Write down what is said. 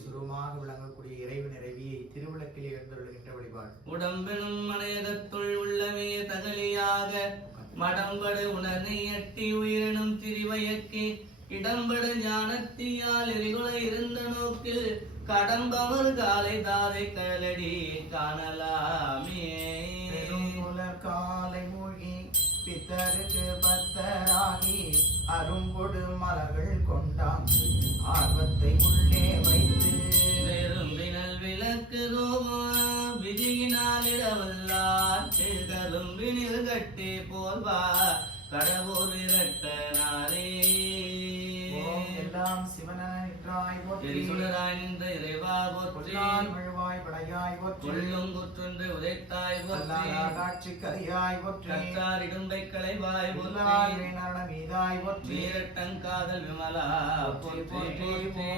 சுரூபமாக விளங்கக்கூடிய இறைவன் இறைவியை திருவிளக்கில் எழுந்துள்ளுகின்ற வழிபாடு. உடம்பெனும் மனையகத்துள் உள்ளமே தகலியாக மடம்படு உணர்னை எட்டி உயிரினும் திரிவயக்கி இடம்படு ஞானத்தியால் எரிகுல இருந்த நோக்கில் கடம்பவர் காலை தாரை கலடி காணலாமே. காலை மூழ்கி பித்தருக்கு பத்தராகி அருங்கொடு மலர்கள் கொண்டாந்து ஆர்வத்தை உள்ளே வைத்து வெறும்பினல் விளக்கு விதியினால் இடவல்லாற்று கரும்பினில் கட்டி போல்வா கடவுள் இரட்டனாரே. எல்லாம் சிவனாய் போற்றி சுடராய் நின்ற இறைவா போற்றி முழுவாய் படையாய் போற்றி கொள்ளும் குற்றொன்று உதைத்தாய் போற்றி காட்சி கரியாய் போற்றி கற்றார் இடும்பை களைவாய் போற்றி மீதாய் போற்றி வீரட்டங்காதல் விமலா போற்றி போற்றி.